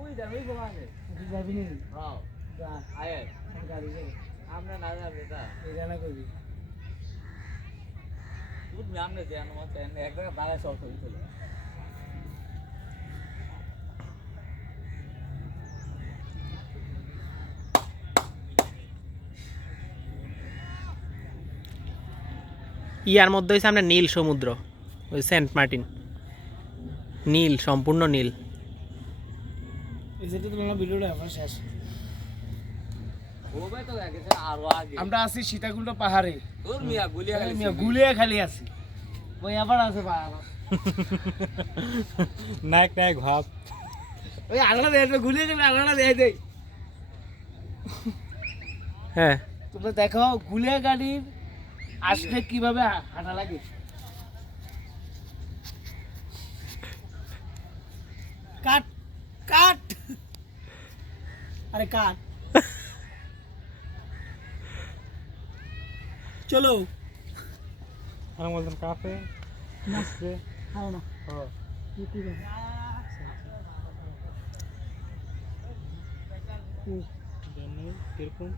ওই যাবে ওই দোকানে যাবি নি হ্যাঁ। যা। আয় গাড়ি আমরা না যাবে তা এই জানা করবি? তুমি আমরা যে আমার এক জায়গায় দাঁড়ায় সব ছবি তুলে ইয়ার মধ্যে হয়েছে আমরা নীল সমুদ্র ওই সেন্ট মার্টিন। নীল সম্পূর্ণ নীল। যেটা তোমার ভিডিওটা আমার শেষ। হবে তো গেছে আরও আগে। আমরা আছি সীতাকুণ্ড পাহাড়ে। গুলিয়া মিয়া গুলিয়া খালি আছি। ওই আবার আছে নায়ক নায়ক ভাব। ওই আলাদা দেয় গুলিয়ে গেলে আলাদা দেয় দেয় হ্যাঁ। তোমরা দেখো গুলিয়া গাড়ির আসলে কীভাবে হাঁটা লাগে। কাট কাট। আরে কাট চলো। আমি বলতাম কাফে নাচবে খাও না। কি করবে? কীরকম?